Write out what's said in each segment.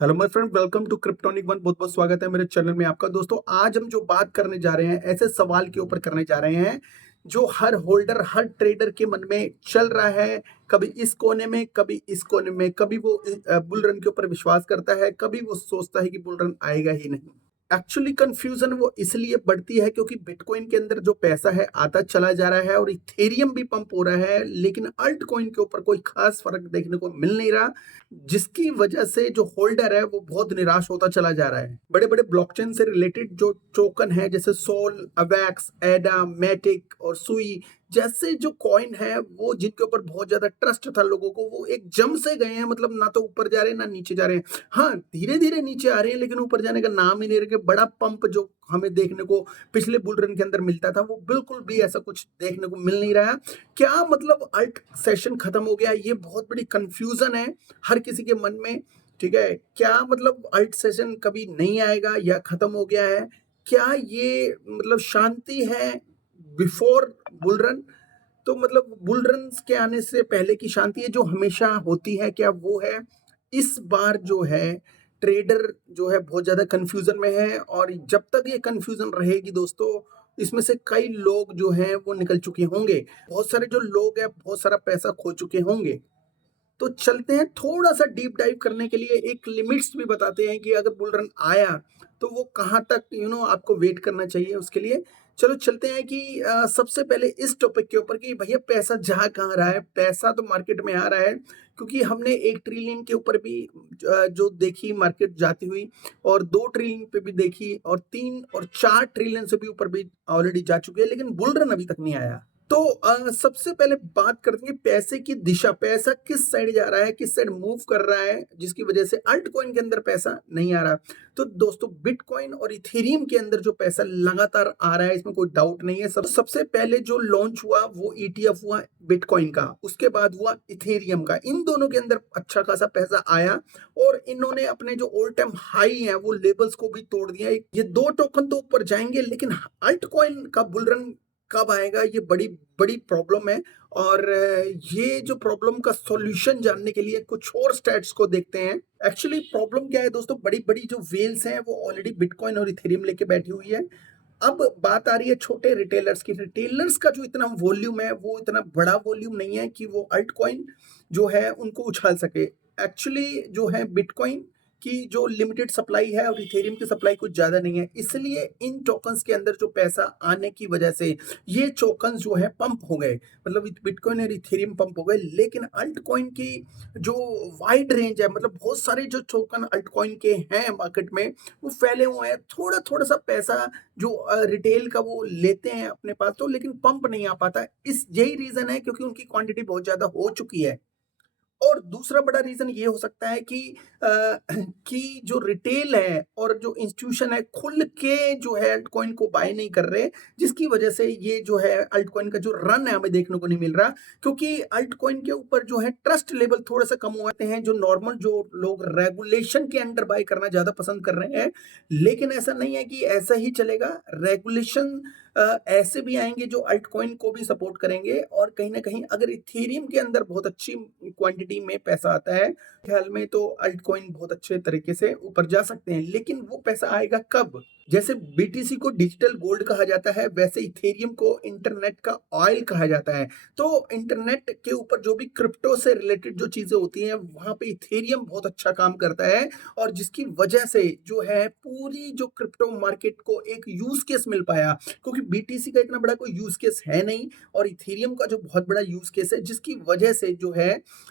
Hello my friend, welcome to Cryptonic one. बहुत बहुत स्वागत है मेरे चैनल में आपका। दोस्तों, आज हम जो बात करने जा रहे हैं ऐसे सवाल के ऊपर करने जा रहे हैं जो हर होल्डर, हर ट्रेडर के मन में चल रहा है। कभी इस कोने में, कभी इस कोने में, कभी वो बुल रन के ऊपर विश्वास करता है, कभी वो सोचता है कि बुल रन आएगा ही नहीं। एक्चुअली कंफ्यूजन वो इसलिए बढ़ती है क्योंकि बिटकॉइन के अंदर जो पैसा है आता चला जा रहा है और इथेरियम भी पंप हो रहा है, लेकिन अल्ट कॉइन के ऊपर कोई खास फर्क देखने को मिल नहीं रहा, जिसकी वजह से जो होल्डर है वो बहुत निराश होता चला जा रहा है। बड़े बड़े ब्लॉकचेन से रिलेटेड जो टोकन है जैसे सोल, अवैक्स, एडा, मैटिक और सुई जैसे जो कॉइन है, वो जिनके ऊपर बहुत ज्यादा ट्रस्ट था लोगों को, वो एक जम से गए हैं। मतलब ना तो ऊपर जा रहे हैं ना नीचे जा रहे हैं। हाँ, धीरे धीरे नीचे आ रहे हैं लेकिन ऊपर जाने का नाम ही नहीं रखे। बड़ा पंप जो हमें देखने को पिछले बुल रन के अंदर मिलता था, वो बिल्कुल भी ऐसा कुछ देखने को मिल नहीं रहा। क्या मतलब अल्ट सेशन खत्म हो गया? ये बहुत बड़ी कंफ्यूजन है हर किसी के मन में। ठीक है, क्या मतलब अल्ट सेशन कभी नहीं आएगा या खत्म हो गया है? क्या ये मतलब शांति है बिफोर बुल रन? तो मतलब बुल रन के आने से पहले की शांति है जो हमेशा होती है, क्या वो है? इस बार जो है ट्रेडर जो है बहुत ज्यादा कंफ्यूजन में है, और जब तक ये कंफ्यूजन रहेगी दोस्तों, इसमें से कई लोग जो हैं वो निकल चुके होंगे। बहुत सारे जो लोग हैं बहुत सारा पैसा खो चुके होंगे। तो चलते हैं थोड़ा सा डीप डाइव करने के लिए, एक लिमिट्स भी बताते हैं कि अगर बुल रन आया तो वो कहाँ तक आपको वेट करना चाहिए उसके लिए। चलो चलते हैं कि सबसे पहले इस टॉपिक के ऊपर कि भैया पैसा जा कहाँ रहा है। पैसा तो मार्केट में आ रहा है क्योंकि हमने 1 ट्रिलियन के ऊपर भी जो देखी मार्केट जाती हुई, और 2 ट्रिलियन पे भी देखी, और 3 और 4 ट्रिलियन से भी ऊपर भी ऑलरेडी जा चुके हैं, लेकिन बुल रन अभी तक नहीं आया। तो सबसे पहले बात करते हैं पैसे की दिशा। पैसा किस साइड जा रहा है, किस साइड मूव कर रहा है, जिसकी वजह से अल्ट कॉइन के अंदर पैसा नहीं आ रहा। तो दोस्तों, बिटकॉइन और इथेरियम के अंदर जो पैसा लगातार आ रहा है, इसमें कोई डाउट नहीं है। सबसे पहले जो लॉन्च हुआ वो ईटीएफ हुआ बिटकॉइन का, उसके बाद हुआ इथेरियम का। इन दोनों के अंदर अच्छा खासा पैसा आया और इन्होंने अपने जो ऑल टाइम हाई है वो लेवल्स को भी तोड़ दिया। ये दो टोकन तो ऊपर जाएंगे, लेकिन अल्ट कॉइन का बुल रन कब आएगा, ये बड़ी बड़ी प्रॉब्लम है। और ये जो प्रॉब्लम का सॉल्यूशन जानने के लिए कुछ और स्टैट्स को देखते हैं। एक्चुअली प्रॉब्लम क्या है दोस्तों, बड़ी बड़ी जो वेल्स हैं वो ऑलरेडी बिटकॉइन और इथेरियम लेके बैठी हुई है। अब बात आ रही है छोटे रिटेलर्स की। रिटेलर्स का जो इतना वॉल्यूम है वो इतना बड़ा वॉल्यूम नहीं है कि वो अल्ट कॉइन जो है उनको उछाल सके। एक्चुअली जो है बिटकॉइन की जो लिमिटेड सप्लाई है और इथेरियम की सप्लाई कुछ ज्यादा नहीं है, इसलिए इन टोकन्स के अंदर जो पैसा आने की वजह से ये टोकन्स जो है पंप हो गए। मतलब बिटकॉइन और इथेरियम पंप हो गए, लेकिन अल्ट कॉइन की जो वाइड रेंज है, मतलब बहुत सारे जो टोकन अल्ट कॉइन के हैं मार्केट में, वो फैले हुए हैं। थोड़ा थोड़ा सा पैसा जो रिटेल का वो लेते हैं अपने पास, तो लेकिन पंप नहीं आ पाता। इस यही रीजन है क्योंकि उनकी क्वांटिटी बहुत ज्यादा हो चुकी है। और दूसरा बड़ा रीजन ये हो सकता है कि कि जो रिटेल है और जो इंस्टीट्यूशन है खुल के जो है अल्टकॉइन को बाय नहीं कर रहे, जिसकी वजह से ये जो है अल्टकॉइन का जो रन है हमें देखने को नहीं मिल रहा। क्योंकि अल्टकॉइन के ऊपर जो है ट्रस्ट लेवल थोड़ा सा कम हुए हैं। जो नॉर्मल जो लोग रेगुलेशन के अंडर बाय करना ज्यादा पसंद कर रहे हैं, लेकिन ऐसा नहीं है कि ऐसा ही चलेगा। रेगुलेशन ऐसे भी आएंगे जो अल्टकॉइन को भी सपोर्ट करेंगे, और कहीं ना कहीं अगर इथेरियम के अंदर बहुत अच्छी क्वांटिटी में पैसा आता है, ख्याल में तो अल्टकॉइन बहुत अच्छे तरीके से ऊपर जा सकते हैं। लेकिन वो पैसा आएगा कब? जैसे बीटीसी को डिजिटल गोल्ड कहा जाता है, वैसे इथेरियम को इंटरनेट का ऑयल कहा जाता है। तो इंटरनेट के ऊपर जो भी क्रिप्टो से रिलेटेड जो चीजें होती हैं, वहां पे इथेरियम बहुत अच्छा काम करता है, और जिसकी वजह से जो है पूरी जो क्रिप्टो मार्केट को एक यूज केस मिल पाया। क्योंकि बीटीसी का इतना बड़ा कोई यूज केस है नहीं, और इथेरियम का जो बहुत बड़ा यूज केस है, जिसकी वजह से जो है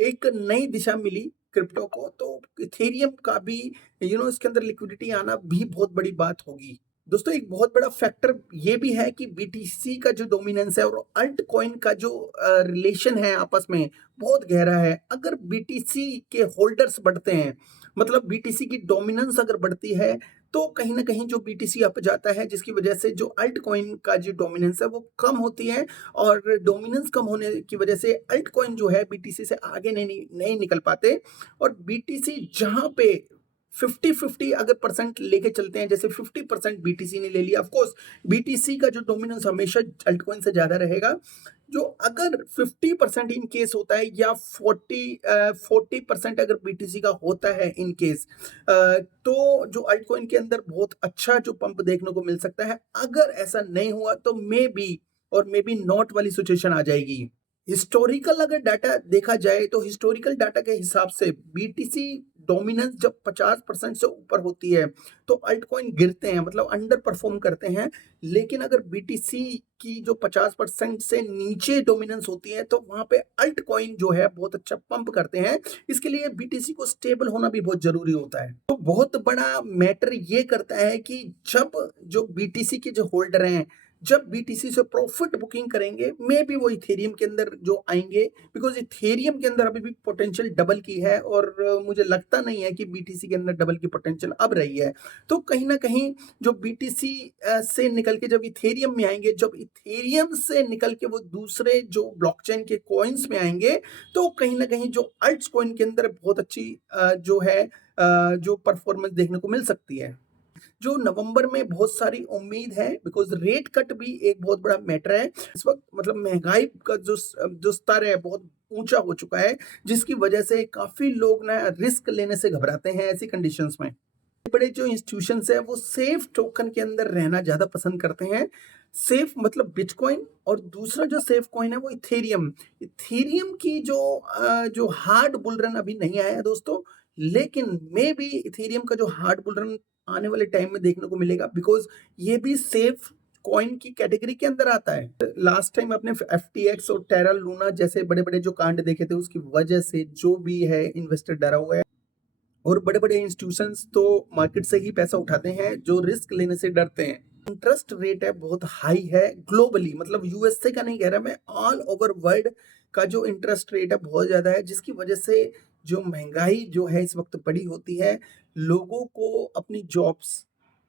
एक नई दिशा मिली क्रिप्टो को। तो इथेरियम का भी इसके अंदर लिक्विडिटी आना भी बहुत बड़ी बात होगी। दोस्तों, एक बहुत बड़ा फैक्टर ये भी है कि बीटीसी का जो डोमिनेंस है और अल्ट कॉइन का जो रिलेशन है आपस में बहुत गहरा है। अगर बीटीसी के होल्डर्स बढ़ते हैं, मतलब बीटीसी की डोमिनेंस अगर बढ़ती है, तो कहीं ना कहीं जो बीटीसी अप जाता है, जिसकी वजह से जो अल्ट कॉइन का जो डोमिनेंस है वो कम होती है। और डोमिनेंस कम होने की वजह से अल्ट कॉइन जो है बीटीसी से आगे नहीं निकल पाते। और बीटीसी जहां पे 50-50 अगर परसेंट लेके चलते हैं, जैसे 50% बीटीसी ने ले लिया, ऑफ कोर्स बीटीसी का जो डोमिनेंस हमेशा अल्टकॉइन से ज्यादा रहेगा। जो अगर 50% इन केस होता है या 40% अगर बीटीसी का होता है इन केस, तो जो अल्ट कॉइन के अंदर बहुत अच्छा जो पंप देखने को मिल सकता है। अगर ऐसा नहीं हुआ तो मे बी और मे बी नॉट वाली सिचुएशन आ जाएगी। हिस्टोरिकल अगर डाटा देखा जाए तो हिस्टोरिकल डाटा के हिसाब से बीटीसी डोमिनेंस जब 50% से ऊपर होती है तो अल्ट कॉइन गिरते हैं, मतलब अंडर परफॉर्म करते हैं। लेकिन अगर बीटीसी की जो 50% से नीचे डोमिनेंस होती है तो वहां पे अल्ट कॉइन जो है बहुत अच्छा पंप करते हैं। इसके लिए बीटीसी को स्टेबल होना भी बहुत जरूरी होता है। तो बहुत बड़ा मैटर ये करता है कि जब जो बीटीसी के जो होल्डर हैं जब बीटीसी से प्रॉफिट बुकिंग करेंगे मे बी वो इथेरियम के अंदर जो आएंगे, बिकॉज इथेरियम के अंदर अभी भी पोटेंशियल डबल की है और मुझे लगता नहीं है कि बीटीसी के अंदर डबल की पोटेंशियल अब रही है। तो कहीं ना कहीं जो बीटीसी से निकल के जब इथेरियम में आएंगे, जब इथेरियम से निकल के वो दूसरे जो ब्लॉकचेन के कॉइन्स में आएंगे, तो कहीं ना कहीं जो अल्ट्स कॉइन के अंदर बहुत अच्छी जो है जो परफॉर्मेंस देखने को मिल सकती है। जो नवंबर में बहुत सारी उम्मीद है, बिकॉज रेट कट भी एक बहुत बड़ा मैटर है इस वक्त। मतलब महंगाई का जो स्तर है बहुत ऊंचा हो चुका है, जिसकी वजह से काफी लोग ना रिस्क लेने से घबराते हैं ऐसी कंडीशंस में। बड़े जो इंस्टीट्यूशंस है वो सेफ टोकन के अंदर रहना ज्यादा पसंद करते हैं। सेफ मतलब बिटकॉइन, और दूसरा जो सेफ कॉइन है वो इथेरियम। इथेरियम की जो हार्ड बुल रन अभी नहीं आया है दोस्तों, लेकिन मे बी इथेरियम का जो हार्ड बुल रन आने वाले टाइम में देखने को मिलेगा, बिकॉज ये भी सेफ कॉइन की कैटेगरी के अंदर आता है। लास्ट टाइम अपने एफटीएक्स और टेरा लूना जैसे बड़े बड़े जो कांड देखे थे उसकी वजह से जो भी है इन्वेस्टर डरा हुआ है, और बड़े बड़े इंस्टीट्यूशंस तो मार्केट से ही पैसा उठाते हैं जो रिस्क लेने से डरते हैं। इंटरेस्ट रेट है बहुत हाई है ग्लोबली, मतलब यूएसए का नहीं कह रहा मैं, ऑल ओवर वर्ल्ड का जो इंटरेस्ट रेट है बहुत ज्यादा है, जिसकी वजह से जो महंगाई जो है इस वक्त बड़ी होती है। लोगों को अपनी जॉब्स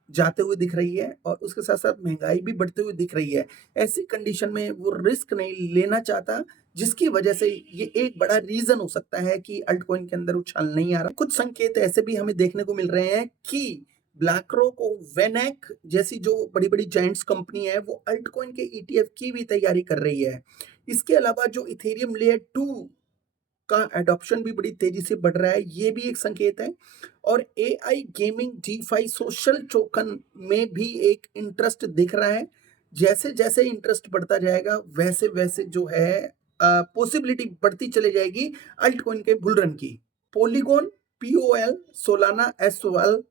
जाते हुए दिख रही है और उसके साथ साथ महंगाई भी बढ़ते हुए दिख रही है। ऐसी कंडीशन में वो रिस्क नहीं लेना चाहता, जिसकी वजह से ये एक बड़ा रीजन हो सकता है कि अल्ट कॉइन के अंदर उछाल नहीं आ रहा। कुछ संकेत ऐसे भी हमें देखने को मिल रहे हैं कि ब्लैकरॉक और वेनेक जैसी जो बड़ी बड़ी जायंट्स कंपनी है वो अल्ट कॉइन के ईटीएफ की भी तैयारी कर रही है। इसके अलावा जो इथेरियम लेयर 2 का एडॉप्शन भी बड़ी तेजी से बढ़ रहा है, ये भी एक संकेत है। और AI gaming DeFi social token में भी एक इंटरेस्ट दिख रहा है। जैसे जैसे इंटरेस्ट बढ़ता जाएगा वैसे वैसे जो है पॉसिबिलिटी बढ़ती चली जाएगी अल्ट कॉइन के बुल रन की। पॉलीगॉन, पीओएल, सोलाना, एसओएल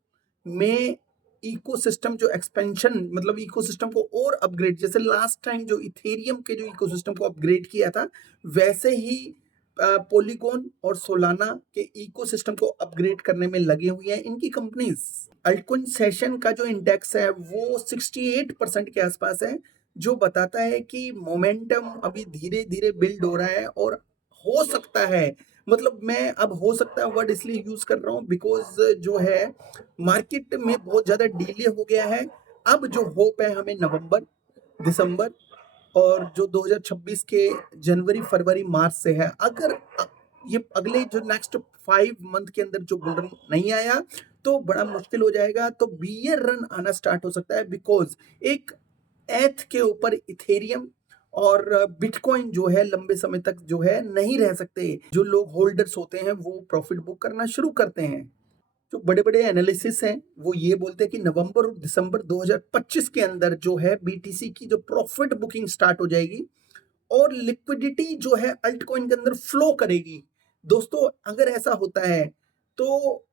में इकोसिस्टम जो एक्सपेंशन, मतलब इकोसिस्टम को और अपग्रेड, जैसे लास्ट टाइम जो इथेरियम के जो इकोसिस्टम को अपग्रेड किया था वैसे ही पॉलीगॉन और सोलाना के इकोसिस्टम को अपग्रेड करने में लगे हुई हैं इनकी कंपनीज। अल्टकॉइन सेशन का जो इंडेक्स है वो 68% के आसपास है, जो बताता है कि मोमेंटम अभी धीरे धीरे बिल्ड हो रहा है। और हो सकता है, मतलब मैं अब हो सकता है वर्ड इसलिए यूज कर रहा हूँ बिकॉज जो है मार्केट में बहुत ज्यादा डिले हो गया है। अब जो होप है हमें नवंबर, दिसंबर और जो 2026 के जनवरी, फरवरी, मार्च से है। अगर ये अगले जो नेक्स्ट 5 मंथ के अंदर जो बुल रन नहीं आया तो बड़ा मुश्किल हो जाएगा। तो बियर रन आना स्टार्ट हो सकता है, बिकॉज एक एथ के ऊपर इथेरियम और बिटकॉइन जो है लंबे समय तक जो है नहीं रह सकते। जो लोग होल्डर्स होते हैं वो प्रॉफिट बुक करना शुरू करते हैं। जो बड़े बड़े एनालिसिस हैं वो ये बोलते हैं कि नवंबर और दिसंबर 2025 के अंदर जो है बीटीसी की जो प्रॉफिट बुकिंग स्टार्ट हो जाएगी और लिक्विडिटी जो है अल्ट कॉइन के अंदर फ्लो करेगी। दोस्तों अगर ऐसा होता है तो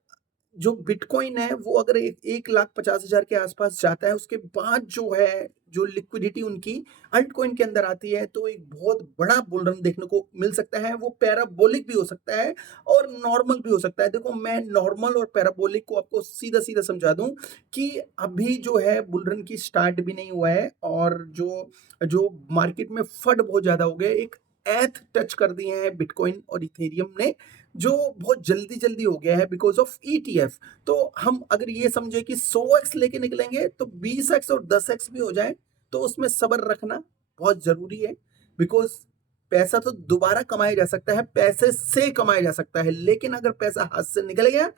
जो बिटकॉइन है वो अगर 1,50,000 के आसपास जाता है, उसके बाद जो है जो लिक्विडिटी उनकी अल्ट कॉइन के अंदर आती है, तो एक बहुत बड़ा बुल रन देखने को मिल सकता है। वो पैराबोलिक भी हो सकता है और नॉर्मल भी हो सकता है। देखो मैं नॉर्मल और पैराबोलिक को आपको सीधा सीधा समझा दूं कि अभी जो है बुल रन की स्टार्ट भी नहीं हुआ है और जो जो मार्केट में फड बहुत ज्यादा हो गया, एक एथ टच कर दिए हैं बिटकॉइन और इथेरियम ने, जो बहुत जल्दी जल्दी हो गया है बिकॉज ऑफ ईटीएफ। तो हम अगर ये समझे कि 100x लेके निकलेंगे तो 20x और 10x भी हो जाए, तो उसमें सब्र रखना बहुत जरूरी है। बिकॉज पैसा तो दोबारा कमाया जा सकता है, पैसे से कमाया जा सकता है, लेकिन अगर पैसा हाथ से निकल गया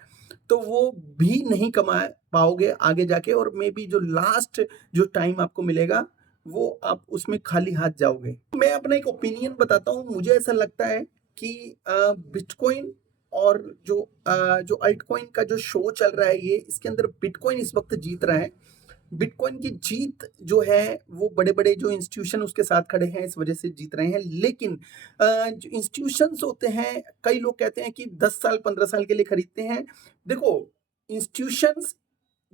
तो वो भी नहीं कमा पाओगे आगे जाके। और मे बी जो लास्ट जो टाइम आपको मिलेगा वो आप उसमें खाली हाथ जाओगे। मैं अपना एक ओपिनियन बताता हूँ, मुझे ऐसा लगता है कि बिटकॉइन और जो अल्टकॉइन का जो शो चल रहा है ये, इसके अंदर बिटकॉइन इस वक़्त जीत रहा है। बिटकॉइन की जीत जो है वो बड़े-बड़े जो इंस्टीट्यूशन उसके साथ खड़े हैं इस वज़ह से जीत रहे हैं। लेकिन जो इंस्टीट्यूशंस होते हैं, कई लोग कहते हैं कि 10 साल 15 साल के लिए खरीदते हैं। देखो, इंस्टीट्यूशंस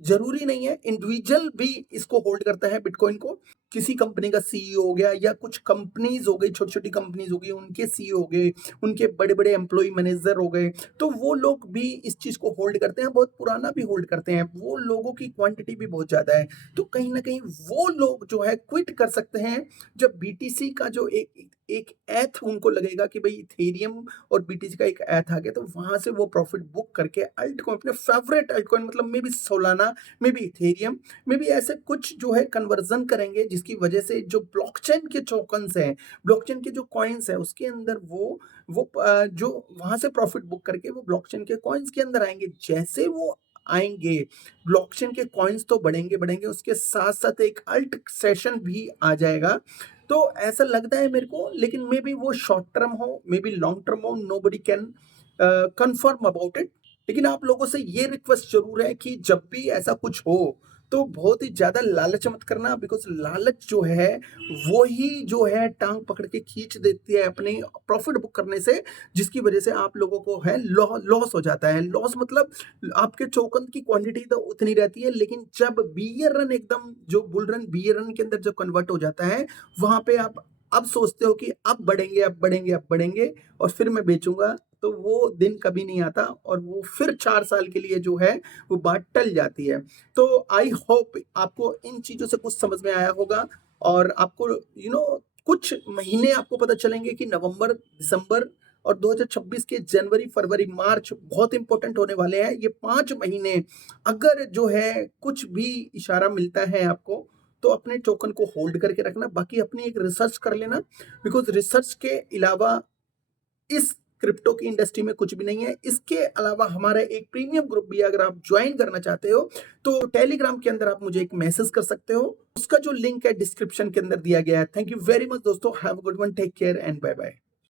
ज़रूरी नहीं है, इंडिविजुअल भी इसको होल्ड करता है बिटकॉइन को। किसी कंपनी का सीईओ हो गया या कुछ कंपनीज़ हो गई, छोटी-छोटी कंपनीज़ हो गई, उनके सीईओ हो गए, उनके बड़े-बड़े एम्प्लॉयी मैनेजर हो गए, तो वो लोग भी इस चीज़ को होल्ड करते हैं, बहुत पुराना भी होल्ड करते हैं। वो लोगों की क्वांटिटी भी बहुत ज़्यादा है, तो कहीं न कहीं वो लोग जो है क्विट कर सकते हैं, जब बीटीसी का जो एक एक एथ उनको लगेगा कि भई इथेरियम और बीटीसी का एक एथ आ गया, तो वहाँ से वो प्रॉफिट बुक करके अल्टकॉइन, अपने फेवरेट अल्टकॉइन, मतलब may be Solana, may be Ethereum, may be ऐसे कुछ जो है कन्वर्जन करेंगे, जिसकी वजह से जो ब्लॉकचेन के टोकन्स हैं, ब्लॉकचेन के जो कॉइन्स हैं, उसके अंदर जो वहाँ से प्रॉफिट बुक करके वो ब्लॉकचेन के कॉइन्स के अंदर आएँगे। जैसे वो आएँगे, ब्लॉकचेन के कॉइन्स तो बढ़ेंगे, उसके साथ-साथ एक अल्ट सेशन भी आ जाएगा। तो ऐसा लगता है मेरे को, लेकिन मे बी वो शॉर्ट टर्म हो, मे बी लॉन्ग टर्म हो, nobody can confirm about it. लेकिन आप लोगों से ये रिक्वेस्ट ज़रूर है कि जब भी ऐसा कुछ हो, तो बहुत ही ज़्यादा लालच मत करना, बिकॉज़ लालच जो है, वो ही जो है टाँग पकड़ के खींच देती है अपनी प्रॉफ़िट बुक करने से, जिसकी वज़ह से आप लोगों को है लॉस हो जाता है। लॉस मतलब आपके टोकन की क्वांटिटी तो उतनी रहती है, लेकिन जब बियर रन एकदम जो बुल रन बियर रन के अंदर जब कन्वर्ट हो जाता है, वहाँ पे आप अब सोचते हो कि अब बढ़ेंगे और फिर मैं बेचूँगा, तो वो दिन कभी नहीं आता और वो फिर 4 साल के लिए जो है, वो बात टल जाती है। तो आई होप आपको इन चीज़ों से कुछ समझ में आया होगा और आपको कुछ महीने आपको पता चलेंगे कि नवंबर, दिसंबर और 2026 के जनवरी, फरवरी, मार्च बहुत इम्पोर्टेंट होने वाले हैं। ये 5 महीने अगर जो है कुछ भी इशारा मिलता है आपको, तो अपने टोकन को होल्ड करके रखना, बाकी अपनी एक रिसर्च कर लेना, बिकॉज़ रिसर्च के अलावा इस क्रिप्टो की इंडस्ट्री में कुछ भी नहीं है। इसके अलावा हमारा एक प्रीमियम ग्रुप भी है, अगर आप जॉइन करना चाहते हो, तो टेलीग्राम के अंदर आप मुझे एक मैसेज कर सकते हो। उसका जो लिंक है डिस्क्रिप्शन के अंदर दिया गया है। थैंक यू वेरी मच दोस्तों। Have a good one, take care and bye bye.